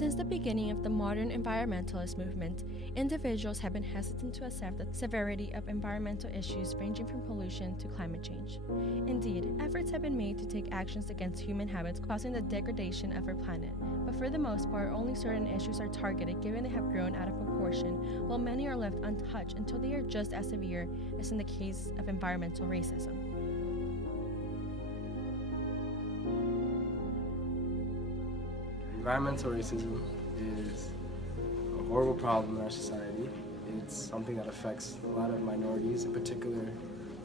Since the beginning of the modern environmentalist movement, individuals have been hesitant to accept the severity of environmental issues ranging from pollution to climate change. Indeed, efforts have been made to take actions against human habits causing the degradation of our planet, but for the most part, only certain issues are targeted given they have grown out of proportion, while many are left untouched until they are just as severe as in the case of environmental racism. Environmental racism is a horrible problem in our society. It's something that affects a lot of minorities, in particular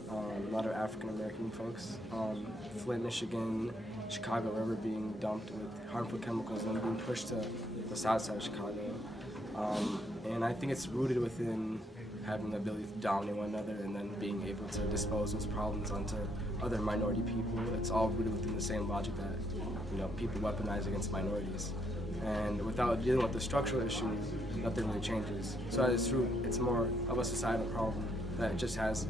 a lot of African American folks. Flint, Michigan, Chicago River being dumped with harmful chemicals and being pushed to the south side of Chicago. And I think it's rooted within having the ability to dominate one another and then being able to dispose those problems onto other minority people. It's all rooted within the same logic that people weaponize against minorities. And without dealing with the structural issue, nothing really changes. So at its root, it's more of a societal problem that just has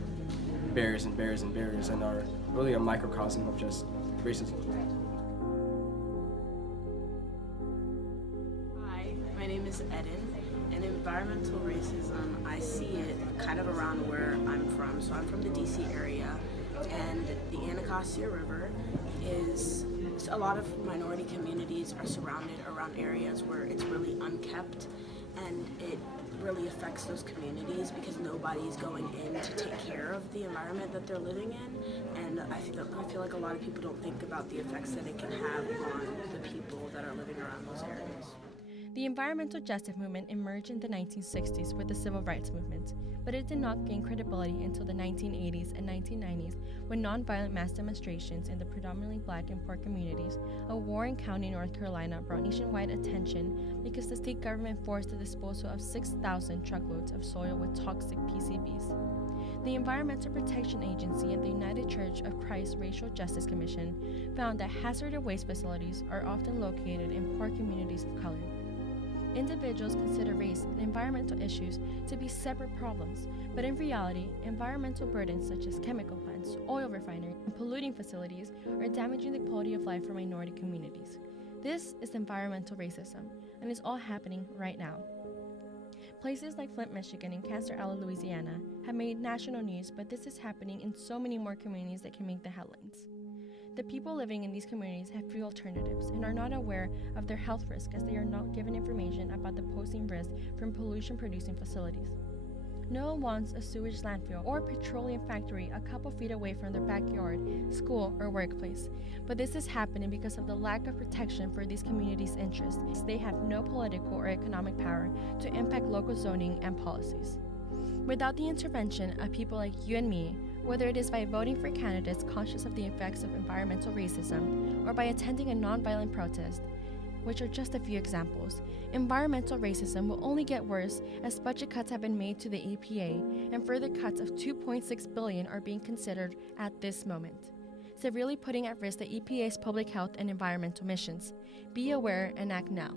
barriers and barriers and barriers and are really a microcosm of just racism. Hi, my name is Eden, and environmental racism, I see it kind of around where I'm from. So I'm from the DC area, and the Anacostia River is, a lot of minority communities are surrounded around areas where it's really unkept, and it really affects those communities because nobody's going in to take care of the environment that they're living in. And I feel like a lot of people don't think about the effects that it can have on the people that are living around those areas. The environmental justice movement emerged in the 1960s with the civil rights movement, but it did not gain credibility until the 1980s and 1990s when nonviolent mass demonstrations in the predominantly Black and poor communities of Warren County, North Carolina brought nationwide attention because the state government forced the disposal of 6,000 truckloads of soil with toxic PCBs. The Environmental Protection Agency and the United Church of Christ Racial Justice Commission found that hazardous waste facilities are often located in poor communities of color. Individuals consider race and environmental issues to be separate problems, but in reality, environmental burdens such as chemical plants, oil refineries, and polluting facilities are damaging the quality of life for minority communities. This is environmental racism, and it's all happening right now. Places like Flint, Michigan, and Cancer Alley, Louisiana have made national news, but this is happening in so many more communities that can make the headlines. The people living in these communities have few alternatives and are not aware of their health risk as they are not given information about the posing risk from pollution-producing facilities. No one wants a sewage landfill or petroleum factory a couple feet away from their backyard, school, or workplace. But this is happening because of the lack of protection for these communities' interests. They have no political or economic power to impact local zoning and policies. Without the intervention of people like you and me, whether it is by voting for candidates conscious of the effects of environmental racism or by attending a nonviolent protest, which are just a few examples, environmental racism will only get worse as budget cuts have been made to the EPA and further cuts of $2.6 billion are being considered at this moment, severely putting at risk the EPA's public health and environmental missions. Be aware and act now.